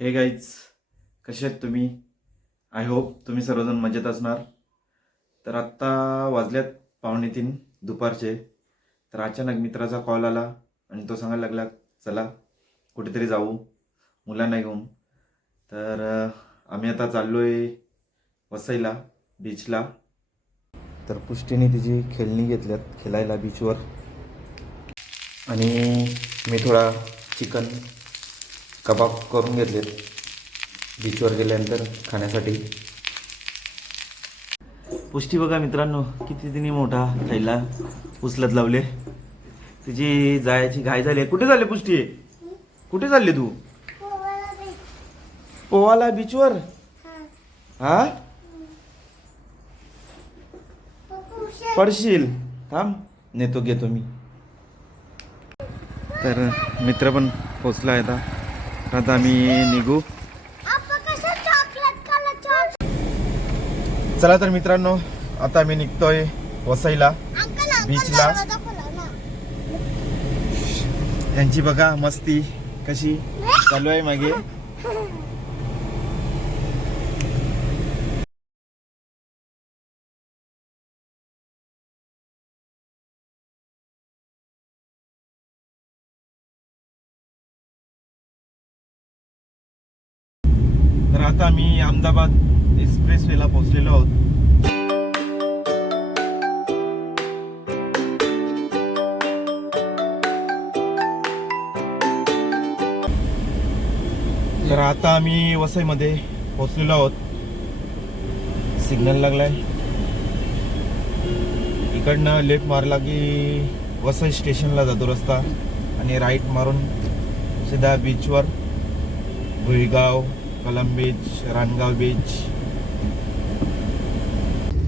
हे गाईज कसे आहेत तुम्ही? आय होप तुम्ही सर्वजण मजेत असणार. तर आत्ता वाजल्यात पावणे तीन दुपारचे. तर अचानक मित्राचा कॉल आला आणि तो सांगायला लागला चला कुठेतरी जाऊ. मुलांना घेऊन. तर आम्ही आता चाललो आहे वसईला बीचला तर पुष्टीने तिची खेळणी घेतल्यात खेळायला बीचवर आणि मी थोडा चिकन कबाब करून घेतलेत बीचवर गेल्यानंतर खाण्यासाठी. पुष्टी बघा मित्रांनो किती तिने मोठा थैला उचलत लावले. तिची जायची घाय झाली कुठे झाले पुष्टी? कुठे चालली तू? पोवाला बीचवर हा? पडशील. थांब नेतो घेतो मी. तर मित्र पण पोचला आहे आता आम्ही निघू. चला तर मित्रांनो आता मी निघतोय वसईला. बीचला. यांची बघा मस्ती कशी चालू आहे मागे. तर आता आम्ही वसईमध्ये पोहोचलेलो आहोत. सिग्नल लागलाय. इकडनं लेफ्ट मारला की वसई स्टेशनला जातो रस्ता आणि राईट मारून सिधा बीचवर भुईगाव कलम बीच रानगाव बीच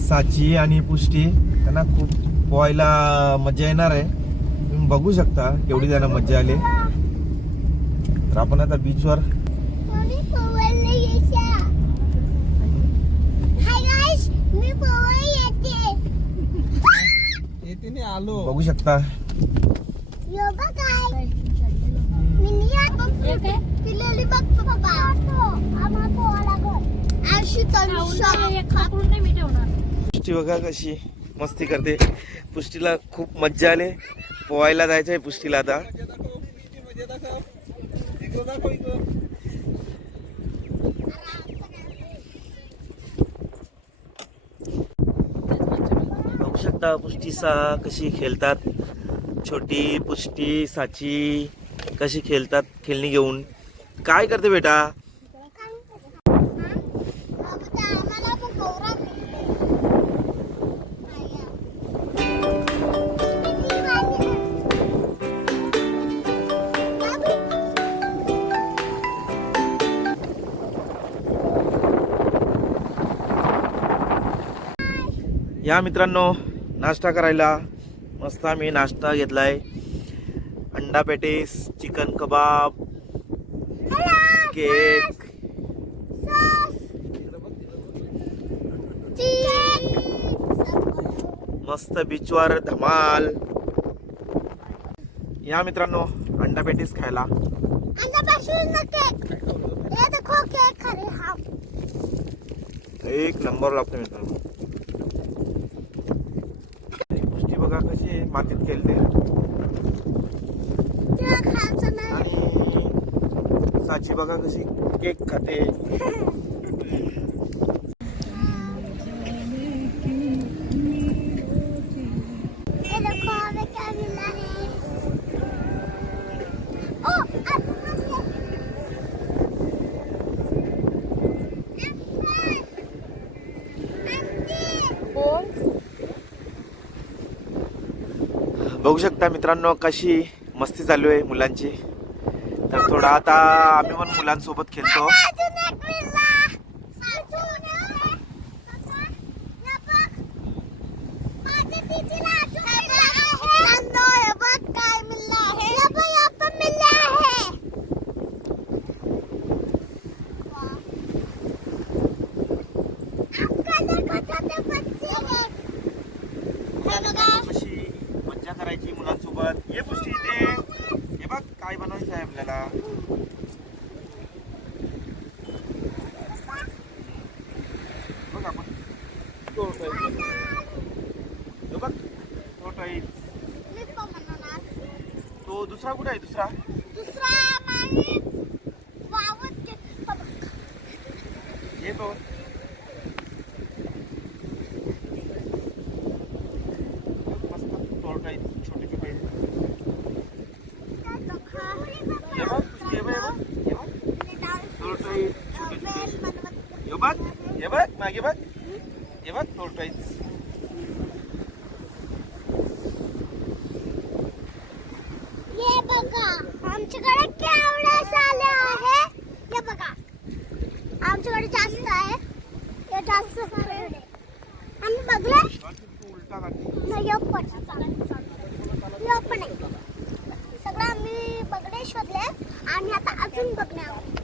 साची आणि पुष्टी त्यांना खूप पोहायला मजा येणार आहे. तुम्ही बघू शकता केवढी त्यांना मजा आली. तर आपण आता बीचवर आलो. बघू शकता. पुष्टी बघा कशी मस्ती करते. पुष्टीला खूप मज्जा आले. पोहायला जायचं आहे पुष्टीला आता बघू शकता पुष्टी सा कशी खेळतात? छोटी पुष्टी साची कशी खेळतात? खेळणी घेऊन. काय करते बेटा? या मित्रांनो नाश्ता करायला. मस्त आम्ही नाश्ता घेतलाय. अंडा पॅटीस चिकन कबाब केक. मस्त बीचवर धमाल. या मित्रांनो अंडा पॅटीस खायला. एक नंबर लागतो मित्रांनो. बघा कशी मातीत खेळते आणि साची बघा कशी केक खाते. बघू शकता मित्रांनो कशी मस्ती चालू आहे मुलांची. तर थोडा आता आम्ही पण मुलांसोबत खेळतो कशी मज्जा करायची मुलांसोबत ये पुष्टी इथे हे बघ काय बनवायचं आहे आपल्याला दुसरा कुठे आहे दुसरा दुसरा मागे वावत गे- बाबा, ये तो मस्त तोरट आहेत छोटे छोटे आहेत. त्या डोका- ये बघ ये बघ ये बघ आणि डान्स, तोरट आहेत अ, छोटे छोटे वेल बनवत- हे बघ हे बघ. बघ हे बघ तोरट आहेत ये बघा आमच्याकडे केवढे साले आहे हे बघा. आमच्याकडे जास्त आहे. हे जास्त सारे आम्ही बघले? तू उलटा काढते नाही हे पण हे पण सगळं आम्ही बघले शोधले. आणि आता अजून बघणार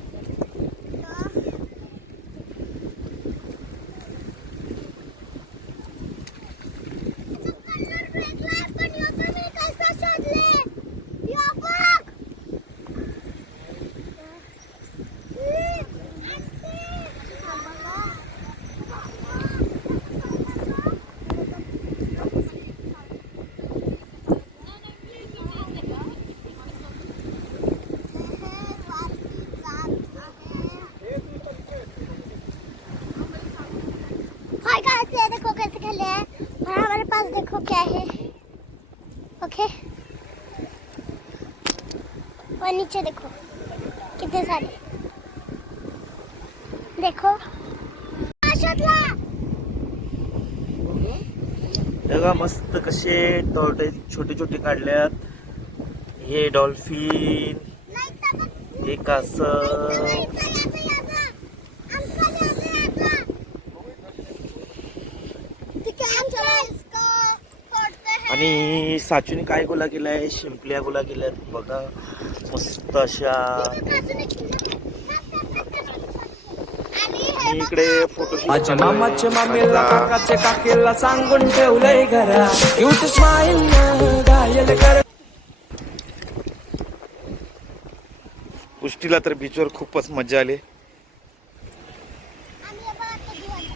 पण ह्यो पण मी कसं शोधले ह्यो बघ हाय गाइस ये देखो कैसे खेले हैं और हमारे पास देखो क्या है। ओके और नीचे देखो कितने सारे। देखो। बघा मस्त कसे तोरटे छोटे छोटे काढल्यात. हे डॉल्फिन हे कासव नाही तर याचं, याचं. अंकल, याचं, याचं. ठीक आहे, अंकल. इसको तोड़ते हैं. आणि साचूने काय गोला केलाय? शिंपल्या गोला केल्यात. बघा मस्त अशा. इकडे फोटो मामाच्या मामीला काकीला सांगून ठेवलंय घरा. क्यूट स्माईल घायल कर. उष्टीला तर बीचवर खूपच मजा आली आणि हे बघा ते दिवाळी.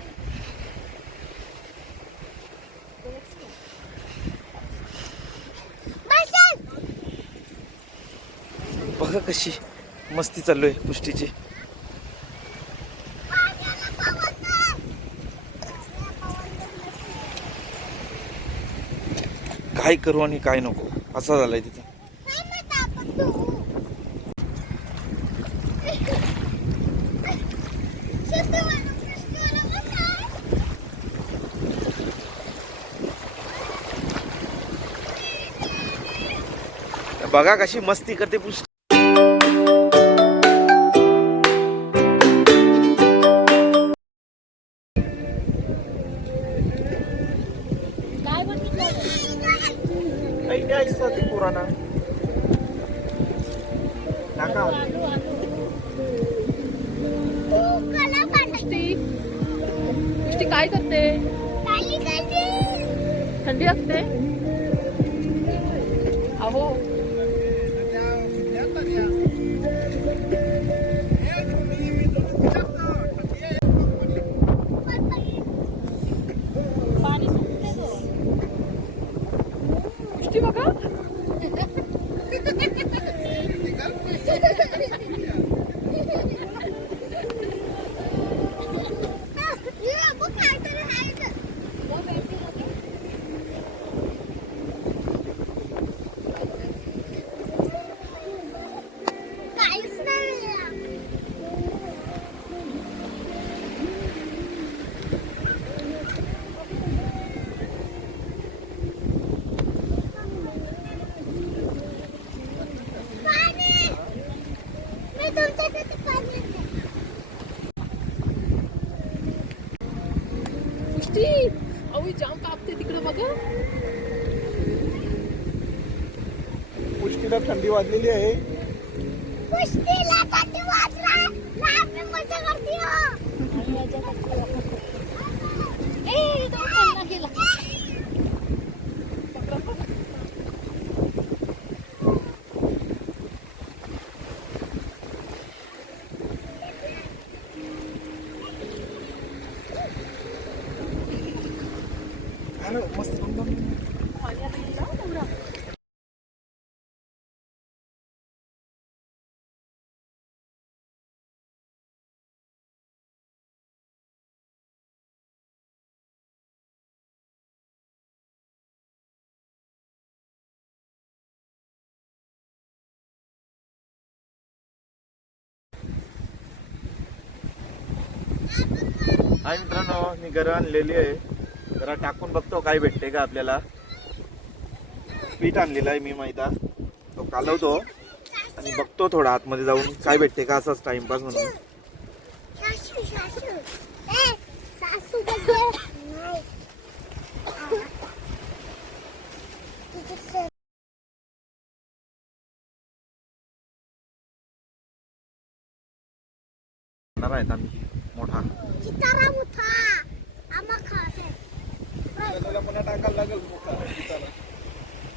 बसन. बघा कशी मस्ती चालू आहे कुष्टीची काय करू आणि काय नको? असा झालाय तिथं. बघा कशी मस्ती करते पुष्टी. काय करते? थंडी असते अहो. पाणी बघा. पुष्टीला थंडी वाजलेली आहे. कुस्तीला हाय मित्रांनो मी गरं आणलेली आहे. जरा टाकून बघतो काय भेटते का आपल्याला. पीठ आणलेलं आहे मी मैदा. तो कालवतो. आणि बघतो थोडा आतमध्ये जाऊन काय भेटते का असंच टाइमपास म्हणून. आहेत आम्ही. मोठा. चितारा मुठा आम्हा खाते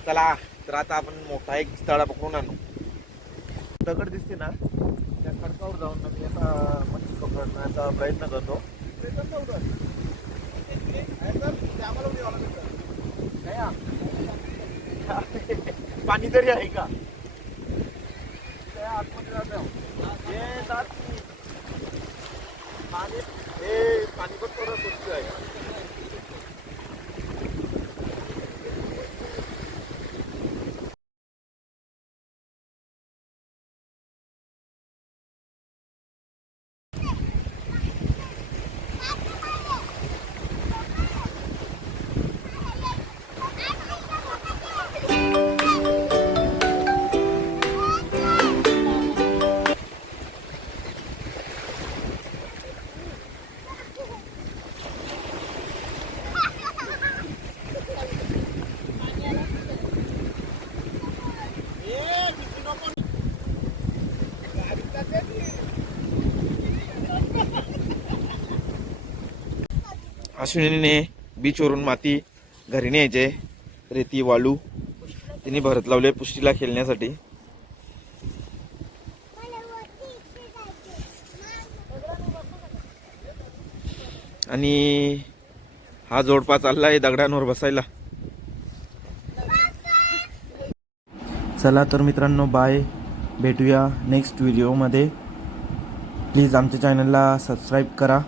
चला तर आता आपण मोठा एक स्थळा पकडून आणू. दगड दिसते ना त्या खडकावर जाऊन ना मी आता मच्छी पकडण्याचा प्रयत्न करतो. हा. पाणी तरी आहे का? त्या आतमध्ये जात आहे. हे जात नाही. पाणी हे पाणी अश्विनीने बीचवरून माती घरी न्यायचे. रेती वाळू तिने भरत लावले पुष्टीला खेळण्यासाठी. आणि हा जोडपा आहे दगडांवर बसायला. चला तर मित्रांनो बाय भेटूया नेक्स्ट व्हिडिओमध्ये प्लीज आमच्या चॅनलला सबस्क्राईब करा.